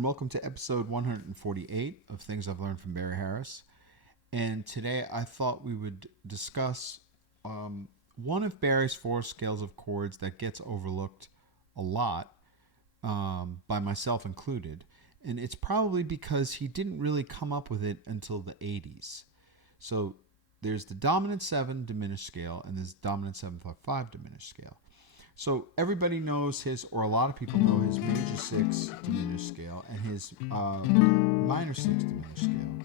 and welcome to episode 148 of Things I've Learned from Barry Harris. And today I thought we would discuss one of Barry's four scales of chords that gets overlooked a lot, by myself included. And it's probably because he didn't really come up with it until the 80s. So there's the dominant 7 diminished scale and there's dominant 7/5 diminished scale. So everybody knows his, or a lot of people know his major 6 diminished scale and his minor 6 diminished scale.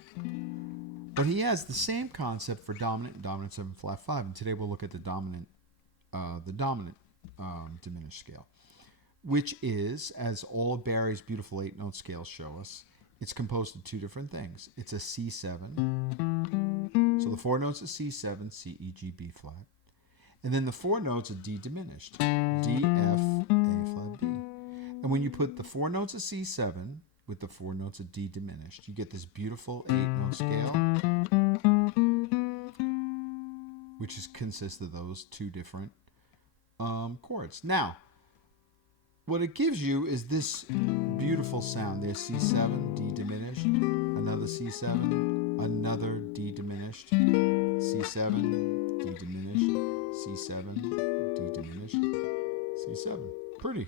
But he has the same concept for dominant and dominant 7/5, and today we'll look at the dominant diminished scale, which is, as all of Barry's beautiful 8-note scales show us, it's composed of two different things. It's a C7, so the 4 notes are C7, C, E, G, B flat. And then the 4 notes are D diminished, D, F, A flat, B. And when you put the 4 notes of C7 with the 4 notes of D diminished, you get this beautiful 8-note scale, which consists of those two different chords. Now, what it gives you is this beautiful sound. There's C7, D diminished, another C7, another D diminished, C7, D diminished, C7, D diminished, C7. Pretty.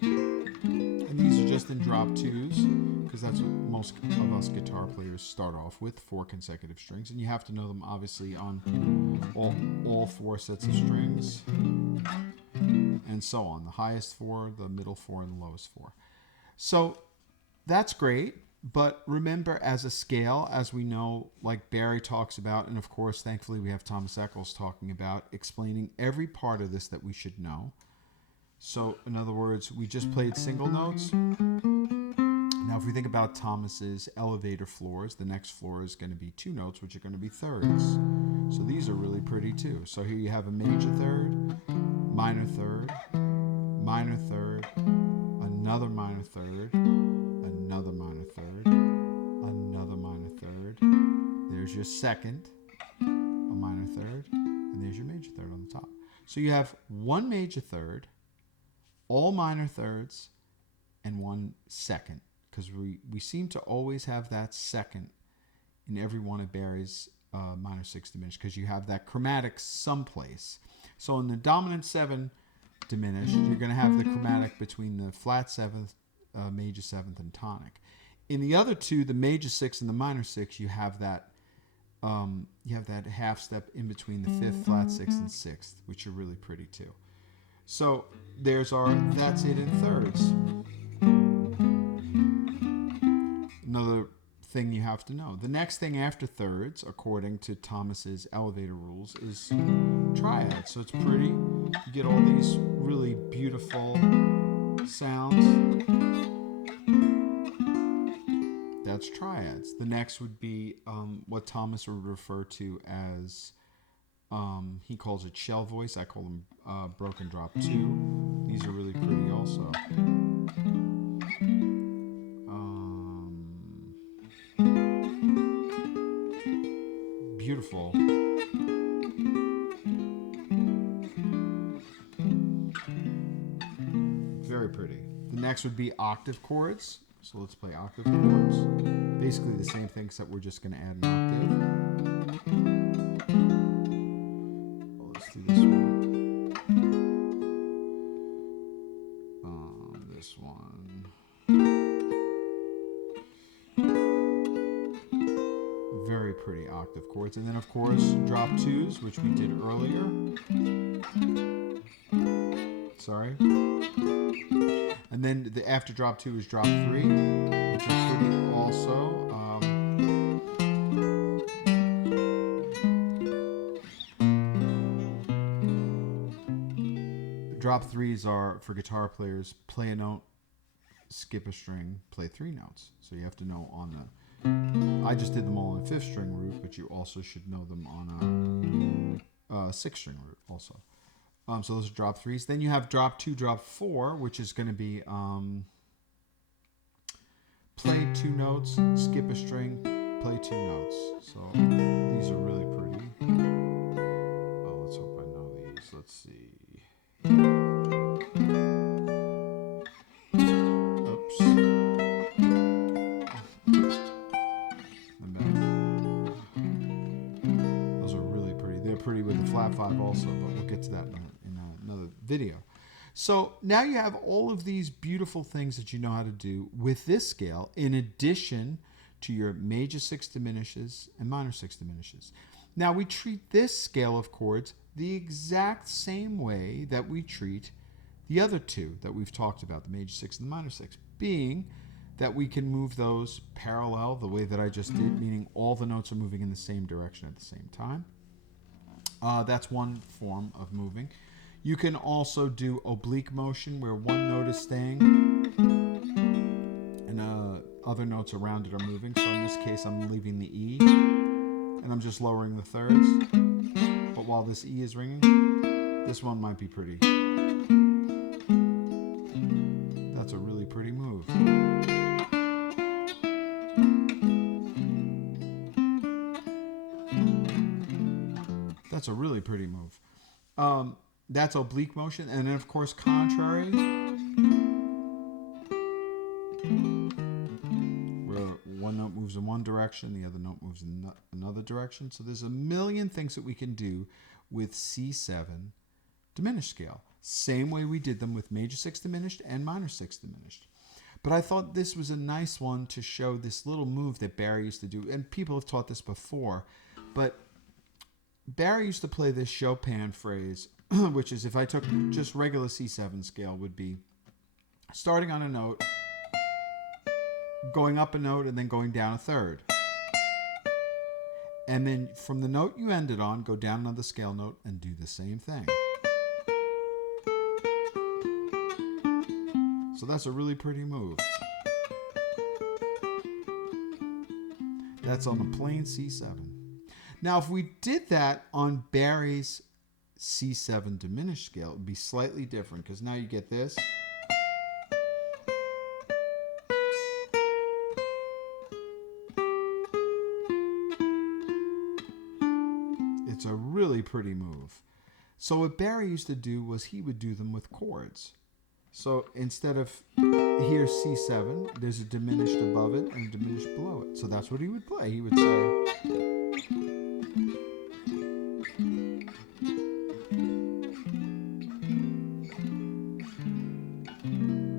And these are just in drop 2s, because that's what most of us guitar players start off with, 4 consecutive strings. And you have to know them, obviously, on all 4 sets of strings, and so on. The highest 4, the middle 4, and the lowest 4. So that's great. But remember, as a scale, as we know, like Barry talks about, and of course, thankfully, we have Thomas Eccles talking about, explaining every part of this that we should know. So, in other words, we just played single notes. Now, if we think about Thomas's elevator floors, the next floor is going to be 2 notes, which are going to be thirds. So these are really pretty too. So here you have a major third, minor third, another minor third, another minor third, another minor third. There's your second, a minor third, and there's your major third on the top. So you have one major third, all minor thirds, and one second, because we seem to always have that second in every one of Barry's minor 6 diminished, because you have that chromatic someplace. So in the dominant 7 diminished, you're going to have the chromatic between the flat 7th, major 7th, and tonic. In the other two, the major 6 and the minor 6, you have that half step in between the 5th, flat 6th, and 6th, which are really pretty too. So that's it in thirds. Another thing you have to know. The next thing after thirds, according to Thomas's elevator rules, is triads. So it's pretty. You get all these really beautiful sounds. That's triads. The next would be what Thomas would refer to as, he calls it shell voice. I call them broken drop 2. These are really pretty also. Beautiful. Very pretty. The next would be octave chords. So let's play octave chords. Basically the same thing, except we're just going to add an octave. Well, let's do this one. This one. Very pretty octave chords. And then, of course, drop 2s, which we did earlier. Sorry. And then after drop 2 is drop 3, which is pretty also. Drop 3s are, for guitar players, play a note, skip a string, play 3 notes. So you have to know on the... I just did them all on a 5th string root, but you also should know them on a 6th string root also. So those are drop 3s. Then you have drop 2, drop 4, which is going to be play 2 notes, skip a string, play 2 notes. So these are really pretty. Oh, let's hope I know these. Let's see. Oops. 5/5 also, but we'll get to that in another video. So now you have all of these beautiful things that you know how to do with this scale, in addition to your major 6 diminishes and minor 6 diminishes. Now we treat this scale of chords the exact same way that we treat the other two that we've talked about, the major 6 and the minor 6, being that we can move those parallel the way that I just did, meaning all the notes are moving in the same direction at the same time. That's one form of moving. You can also do oblique motion, where one note is staying and other notes around it are moving. So in this case, I'm leaving the E and I'm just lowering the thirds. But while this E is ringing, this one might be pretty. That's a really pretty move. That's a really pretty move. That's oblique motion. And then, of course, contrary, where one note moves in one direction, the other note moves in another direction. So there's a million things that we can do with C7 diminished scale. Same way we did them with major 6 diminished and minor 6 diminished. But I thought this was a nice one to show this little move that Barry used to do. And people have taught this before. But Barry used to play this Chopin phrase, which is, if I took just regular C7 scale, would be starting on a note, going up a note, and then going down a third. And then from the note you ended on, go down another scale note and do the same thing. So that's a really pretty move. That's on the plain C7. Now, if we did that on Barry's C7 diminished scale, it would be slightly different, because now you get this. It's a really pretty move. So what Barry used to do was he would do them with chords. So instead of here C7, there's a diminished above it and a diminished below it. So that's what he would play. He would say,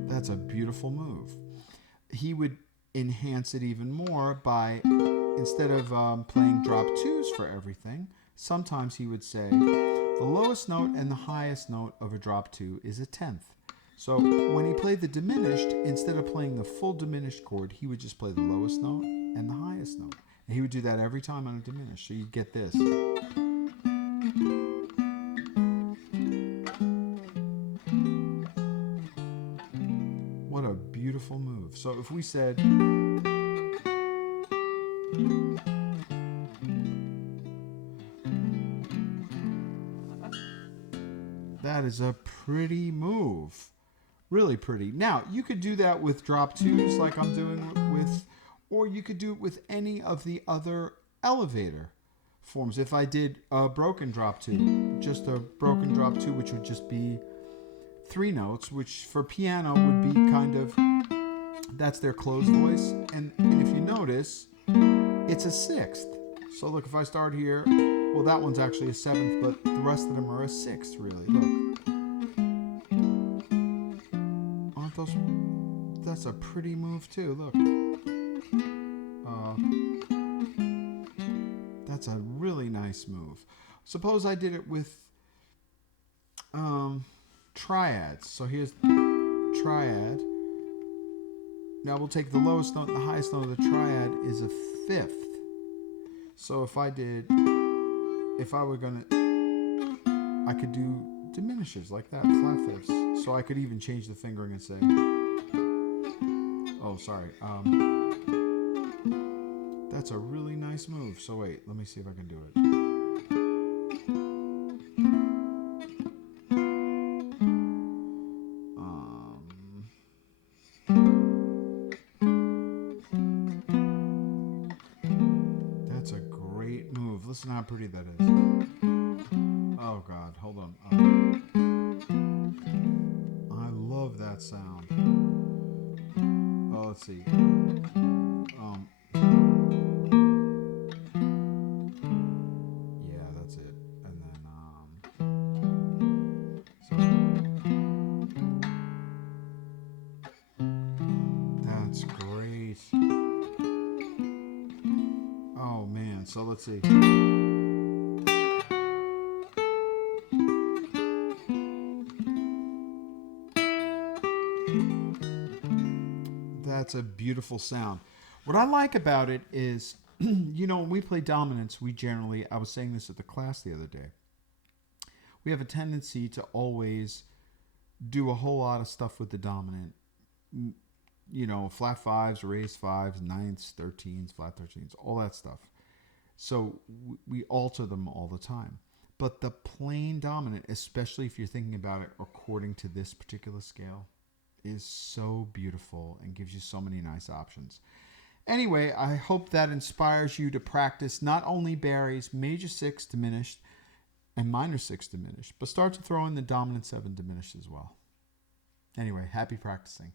that's a beautiful move. He would enhance it even more by, instead of playing drop 2s for everything, sometimes he would say the lowest note and the highest note of a drop 2 is a 10th. So when he played the diminished, instead of playing the full diminished chord, he would just play the lowest note and the highest note. And he would do that every time on a diminished. So you'd get this. What a beautiful move. So if we said, that is a pretty move. Really pretty. Now, you could do that with drop 2s like I'm doing with, or you could do it with any of the other elevator forms. If I did a broken drop 2, just a broken drop 2, which would just be 3 notes, which for piano would be kind of, that's their closed voice. And if you notice, it's a 6th. So look, if I start here, well, that one's actually a 7th, but the rest of them are a 6th, really. Look. Aren't those... That's a pretty move, too. Look. That's a really nice move. Suppose I did it with triads. So here's triad. Now we'll take the lowest note and the highest note of the triad is a 5th. So if I were gonna, I could do diminishes like that, flat fifths. So I could even change the fingering and say, oh, sorry. That's a really nice move. So wait, let me see if I can do it. That's a great move. Listen how pretty that is. Oh God, hold on. I love that sound. Oh, let's see. Yeah, that's it. And then So let's see. That's a beautiful sound. What I like about it is, when we play dominants, we generally, I was saying this at the class the other day, we have a tendency to always do a whole lot of stuff with the dominant. Flat fives, raised fives, ninths, 13s, flat 13s, all that stuff. So we alter them all the time. But the plain dominant, especially if you're thinking about it according to this particular scale, is so beautiful and gives you so many nice options. Anyway, I hope that inspires you to practice not only Barry's major 6 diminished and minor 6 diminished, but start to throw in the dominant 7 diminished as well. Anyway, happy practicing.